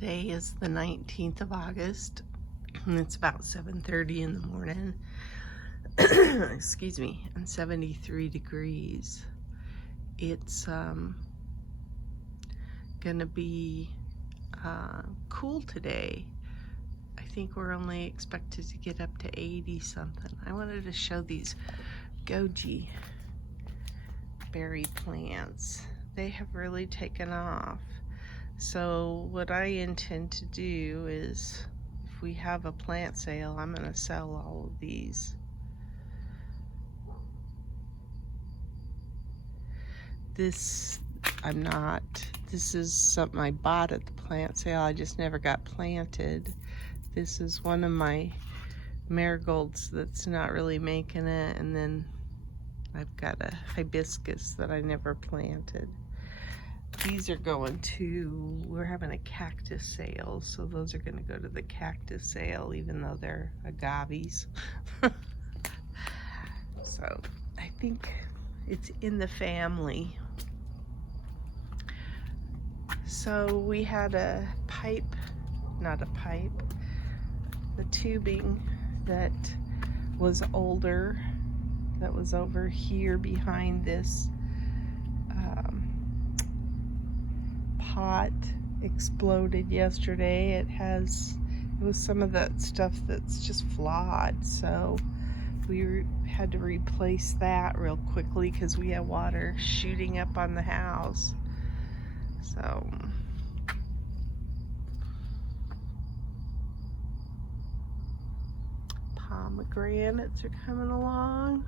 Today is the 19th of August, and it's about 7:30 in the morning. Excuse me, and 73 degrees. It's gonna be cool today. I think we're only expected to get up to 80 something. I wanted to show these goji berry plants. They have really taken off. So what I intend to do is, if we have a plant sale, I'm going to sell all of these. This is something I bought at the plant sale. I just never got planted. This is one of my marigolds that's not really making it, and then I've got a hibiscus that I never planted. These are going to, we're having a cactus sale, so those are going to go to the cactus sale, even though they're agaves. So I think it's in the family. So we had a pipe, not a pipe, the tubing that was older, that was over here behind this pot, exploded yesterday. It was some of that stuff that's just flawed, so we had to replace that real quickly because we had water shooting up on the house. So pomegranates are coming along.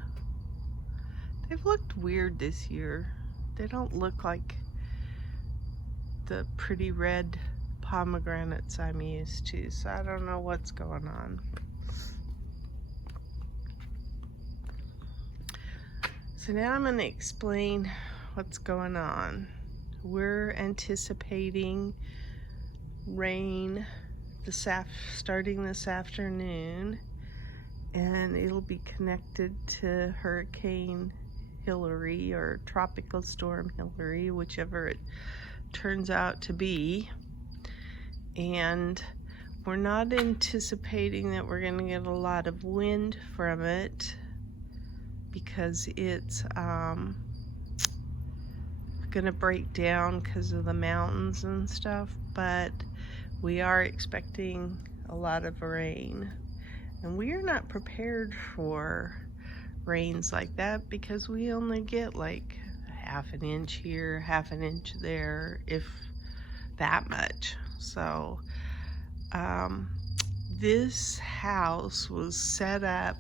They've looked weird this year. They don't look like the pretty red pomegranates I'm used to, so I don't know what's going on. So now I'm going to explain what's going on. We're anticipating rain starting this afternoon, and it'll be connected to Hurricane Hilary or Tropical Storm Hilary, whichever it turns out to be. And we're not anticipating that we're going to get a lot of wind from it because it's going to break down because of the mountains and stuff, but we are expecting a lot of rain, and we are not prepared for rains like that because we only get like half an inch here, half an inch there, if that much. So this house was set up,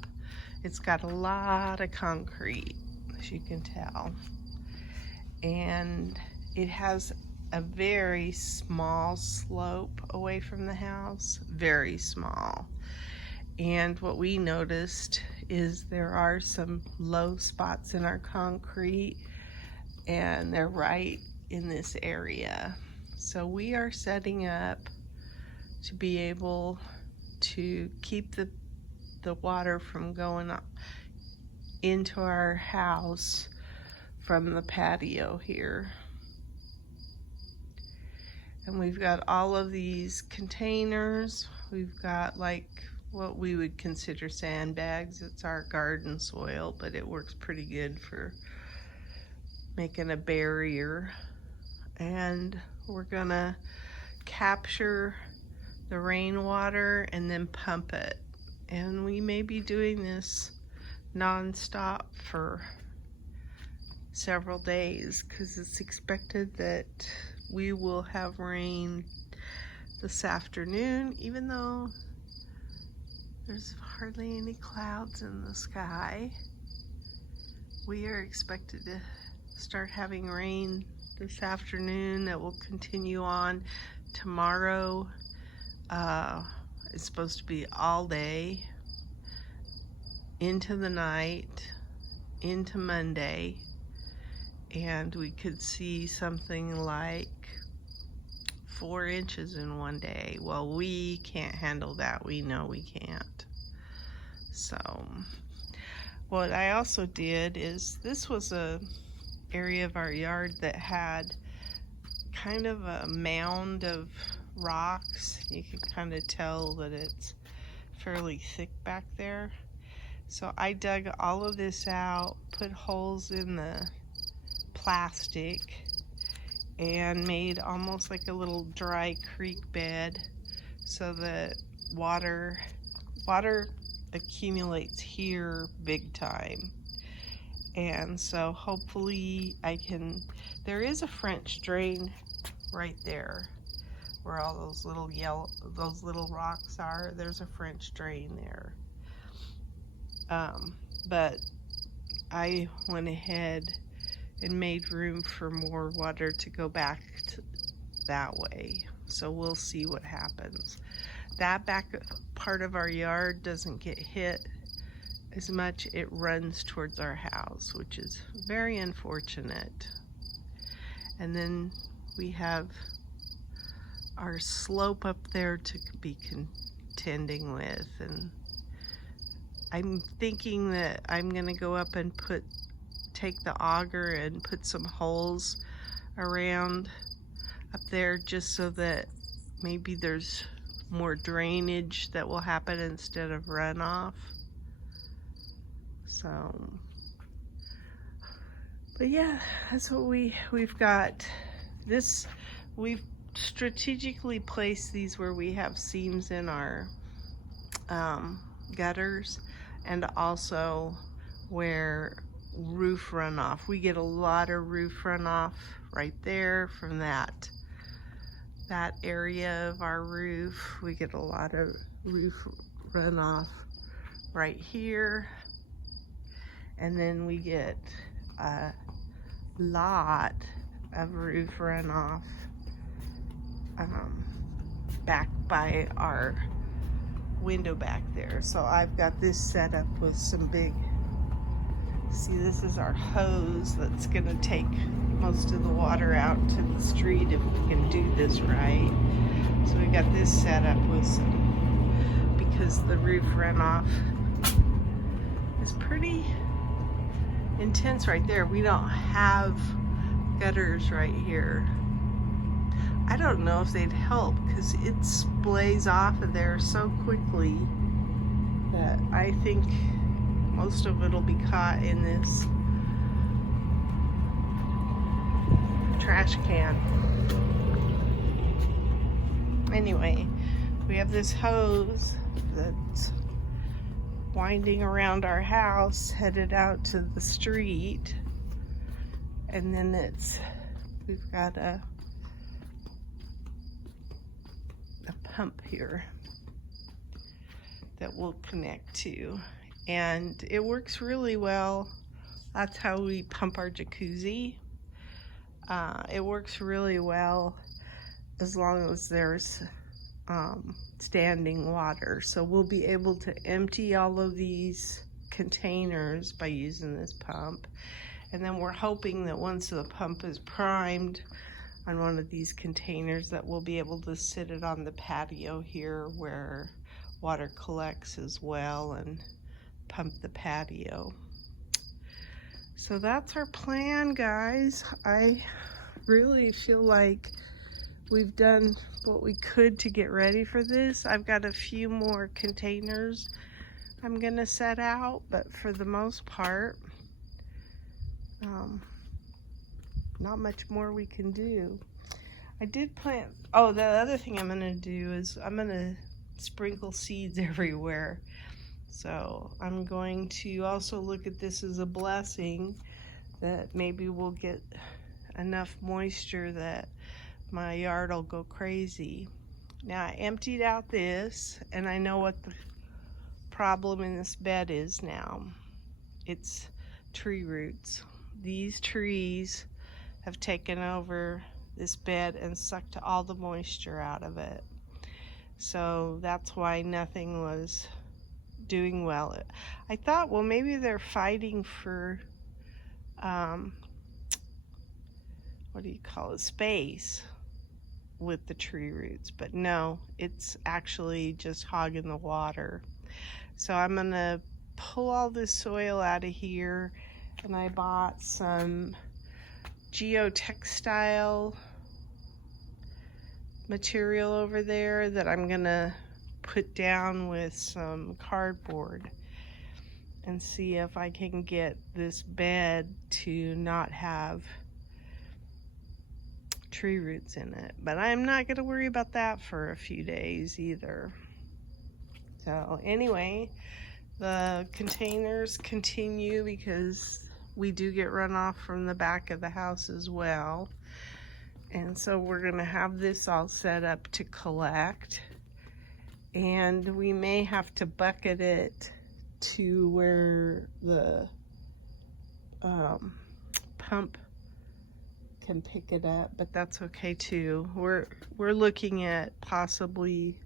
it's got a lot of concrete, as you can tell, and it has a very small slope away from the house, very small. And what we noticed is there are some low spots in our concrete, and they're right in this area. So we are setting up to be able to keep the water from going up into our house from the patio here. And we've got all of these containers. We've got like what we would consider sandbags. It's our garden soil, but it works pretty good for making a barrier. And we're gonna capture the rainwater and then pump it. And we may be doing this non-stop for several days because it's expected that we will have rain this afternoon, even though there's hardly any clouds in the sky. We are expected to start having rain this afternoon that will continue on tomorrow. It's supposed to be all day into the night into Monday, and we could see something like 4 inches in one day. Well, we can't handle that. We know we can't. So what I also did is, this was a area of our yard that had kind of a mound of rocks. You can kind of tell that it's fairly thick back there. So I dug all of this out, put holes in the plastic, and made almost like a little dry creek bed so that water accumulates here big time. And so hopefully there is a French drain right there where all those little rocks are. There's a French drain there. But I went ahead and made room for more water to go back that way. So we'll see what happens. That back part of our yard doesn't get hit as much. It runs towards our house, which is very unfortunate. And then we have our slope up there to be contending with, and I'm thinking that I'm gonna go up and take the auger and put some holes around up there just so that maybe there's more drainage that will happen instead of runoff. So, but yeah, that's what we've got. We've strategically placed these where we have seams in our gutters, and also where roof runoff. We get a lot of roof runoff right there from that area of our roof. We get a lot of roof runoff right here, and then we get a lot of roof runoff back by our window back there. So I've got this set up with some big, see, this is our hose that's gonna take most of the water out to the street if we can do this right. So we got this set up with some, because the roof runoff is pretty intense right there. We don't have gutters right here. I don't know if they'd help because it splays off of there so quickly that I think most of it will be caught in this trash can. Anyway, we have this hose that's winding around our house, headed out to the street, and then we've got a pump here that we'll connect to, and it works really well. That's how we pump our jacuzzi. It works really well as long as there's standing water. So we'll be able to empty all of these containers by using this pump, and then we're hoping that once the pump is primed on one of these containers that we'll be able to sit it on the patio here where water collects as well and pump the patio. So that's our plan, guys. I really feel like we've done what we could to get ready for this. I've got a few more containers I'm gonna set out, but for the most part, not much more we can do. I did plant, oh, the other thing I'm gonna do is I'm gonna sprinkle seeds everywhere. So I'm going to also look at this as a blessing that maybe we'll get enough moisture that my yard will go crazy. Now I emptied out this, and I know what the problem in this bed is now. It's tree roots. These trees have taken over this bed and sucked all the moisture out of it. So that's why nothing was doing well. I thought, well, maybe they're fighting for what do you call it, space with the tree roots, but no, it's actually just hogging the water. So I'm gonna pull all this soil out of here, and I bought some geotextile material over there that I'm gonna put down with some cardboard and see if I can get this bed to not have tree roots in it. But I'm not gonna worry about that for a few days either. So anyway, the containers continue because we do get runoff from the back of the house as well. And so we're gonna have this all set up to collect. And we may have to bucket it to where the pump can pick it up, but that's okay too. We're looking at possibly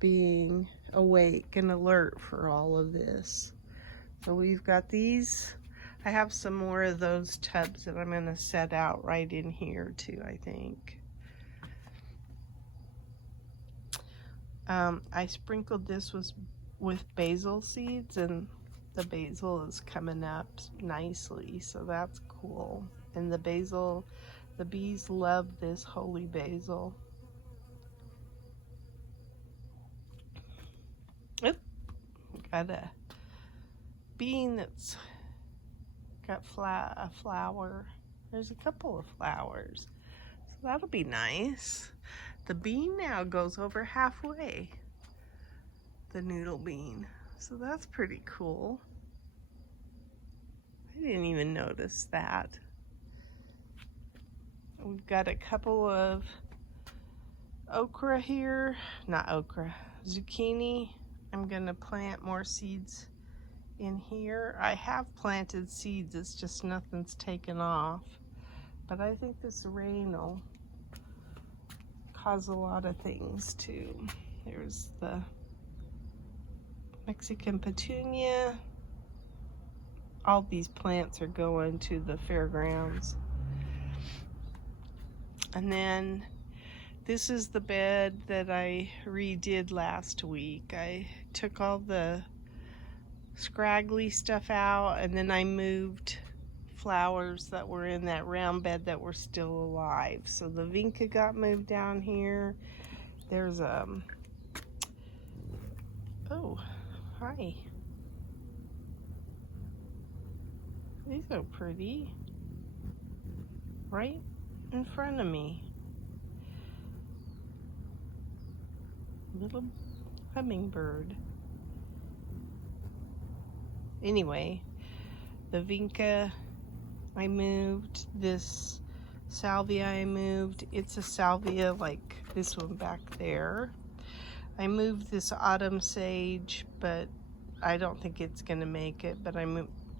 being awake and alert for all of this. So we've got these. I have some more of those tubs that I'm gonna set out right in here too, I think. I sprinkled this with basil seeds, and the basil is coming up nicely, so that's cool. And the basil, the bees love this holy basil. Oop, got a bean that's got a flower. There's a couple of flowers, so that'll be nice. The bean now goes over halfway, the noodle bean, so that's pretty cool. I didn't even notice that. We've got a couple of okra here, not okra, zucchini. I'm gonna plant more seeds in here. I have planted seeds, it's just nothing's taken off. But I think this rain will cause a lot of things too. There's the Mexican petunia. All these plants are going to the fairgrounds. And then this is the bed that I redid last week. I took all the scraggly stuff out, and then I moved flowers that were in that round bed that were still alive. So the vinca got moved down here. There's oh, hi. These are pretty. Right in front of me. Little hummingbird. Anyway, the vinca I moved, this salvia I moved. It's a salvia like this one back there. I moved this autumn sage, but I don't think it's gonna make it, but I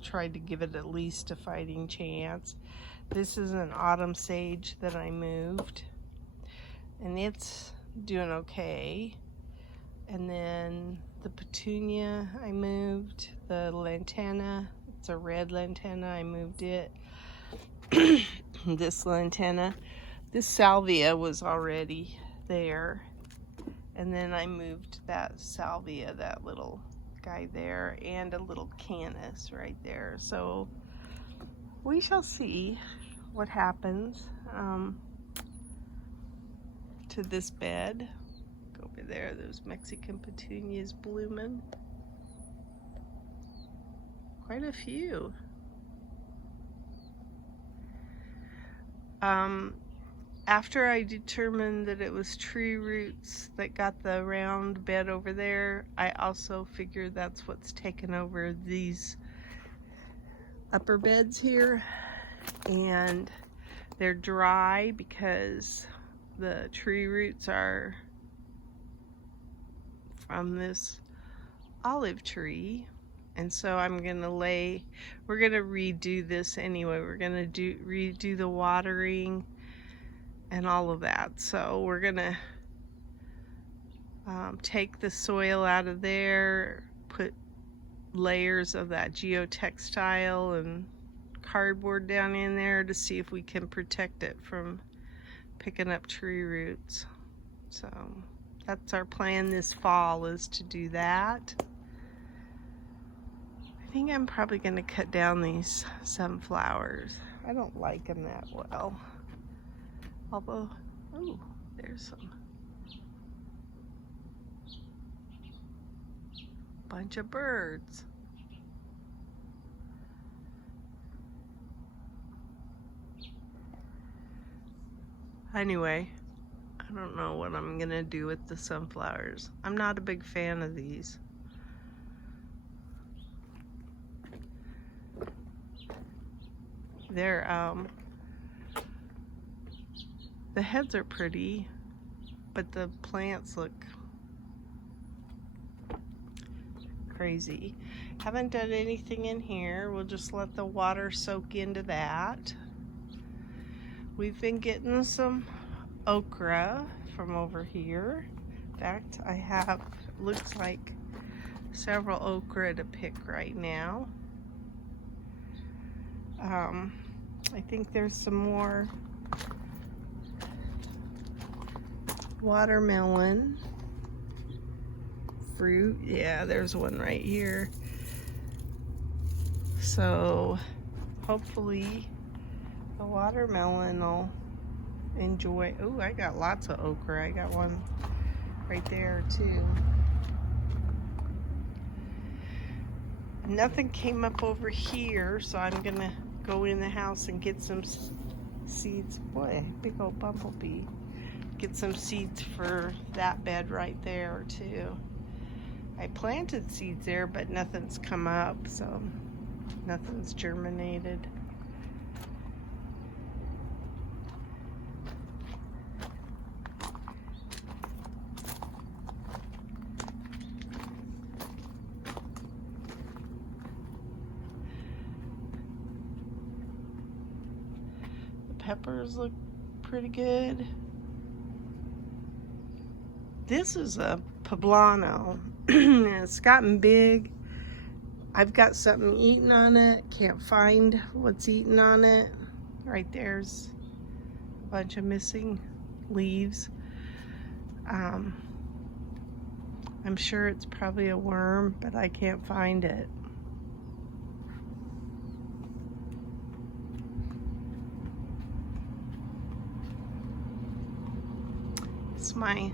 tried to give it at least a fighting chance. This is an autumn sage that I moved, and it's doing okay. And then the petunia I moved, the lantana, it's a red lantana, I moved it. This lantana, this salvia was already there, and then I moved that salvia, that little guy there, and a little canis right there. So we shall see what happens to this bed. Go over there, those Mexican petunias blooming. Quite a few. After I determined that it was tree roots that got the round bed over there, I also figured that's what's taken over these upper beds here. And they're dry because the tree roots are from this olive tree. And so I'm gonna we're gonna redo this anyway. We're gonna redo the watering and all of that. So we're gonna take the soil out of there, put layers of that geotextile and cardboard down in there to see if we can protect it from picking up tree roots. So that's our plan this fall, is to do that. I think I'm probably going to cut down these sunflowers. I don't like them that well. Although, oh, there's some bunch of birds. Anyway, I don't know what I'm gonna do with the sunflowers. I'm not a big fan of these. They're, the heads are pretty, but the plants look crazy. Haven't done anything in here. We'll just let the water soak into that. We've been getting some okra from over here. In fact, I have, looks like, several okra to pick right now. I think there's some more watermelon fruit. Yeah, there's one right here. So hopefully the watermelon will enjoy. Oh, I got lots of okra. I got one right there too. Nothing came up over here, so I'm gonna go in the house and get some seeds. Boy, big old bumblebee. Get some seeds for that bed right there too. I planted seeds there, but nothing's come up, so nothing's germinated. Peppers look pretty good. This is a poblano. It's gotten big. I've got something eating on it. Can't find what's eating on it. Right there's a bunch of missing leaves. I'm sure it's probably a worm, but I can't find it. It's my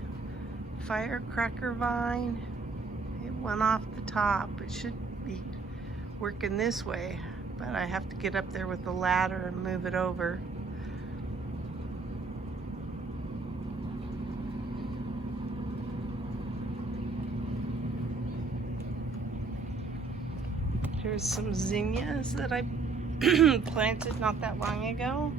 firecracker vine. It went off the top. It should be working this way, but I have to get up there with the ladder and move it over. Here's some zinnias that I planted not that long ago.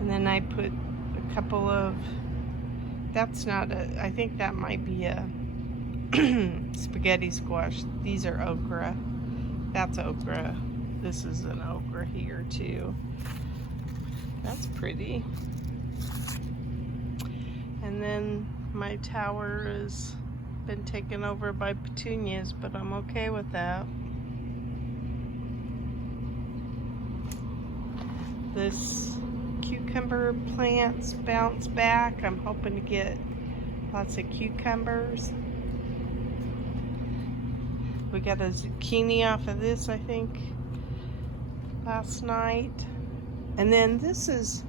And then I put a couple of, that's not a, I think that might be a spaghetti squash. These are okra. That's okra. This is an okra here too. That's pretty. And then my tower has been taken over by petunias, but I'm okay with that. This cucumber plants bounce back. I'm hoping to get lots of cucumbers. We got a zucchini off of this, I think, last night. And then this is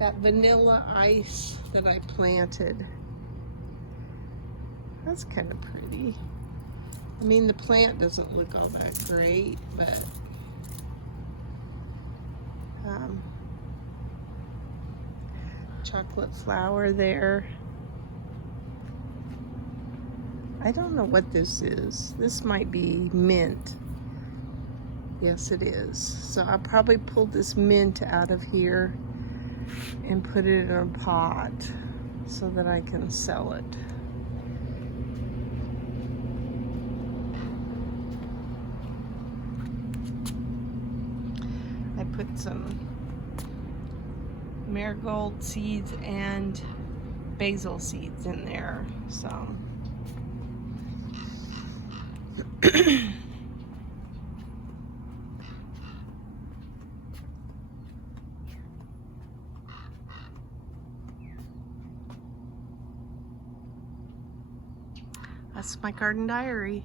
that vanilla ice that I planted. That's kind of pretty. I mean, the plant doesn't look all that great, but chocolate flower there. I don't know what this is. This might be mint. Yes, it is. So I'll probably pull this mint out of here and put it in a pot so that I can sell it. I put some marigold seeds and basil seeds in there, so that's my garden diary.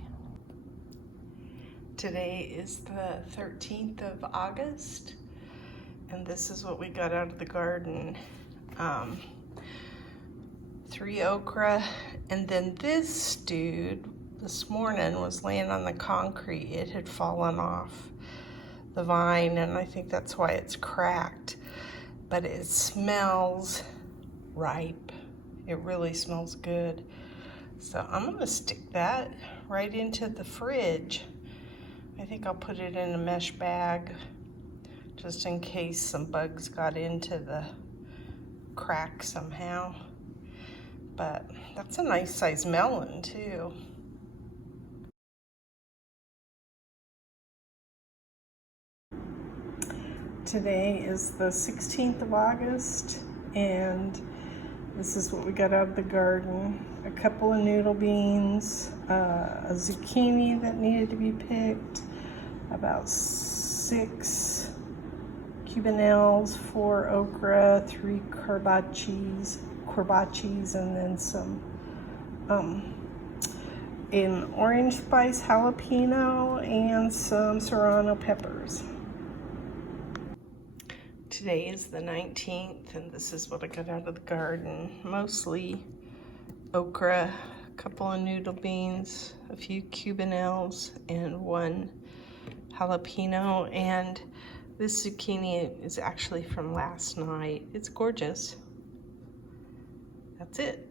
Today is the 13th of August, and this is what we got out of the garden. 3 okra, and then this dude this morning was laying on the concrete. It had fallen off the vine, and I think that's why it's cracked, but it smells ripe. It really smells good. So I'm gonna stick that right into the fridge. I think I'll put it in a mesh bag just in case some bugs got into the crack somehow. But that's a nice size melon too. Today is the 16th of August, and this is what we got out of the garden. A couple of noodle beans, a zucchini that needed to be picked, about 6 cubanelles, 4 okra, 3 corbachis, and then some an orange spice jalapeno and some serrano peppers. Today is the 19th, and this is what I got out of the garden. Mostly okra, a couple of noodle beans, a few cubanelles, and 1 jalapeno. And this zucchini is actually from last night. It's gorgeous. That's it.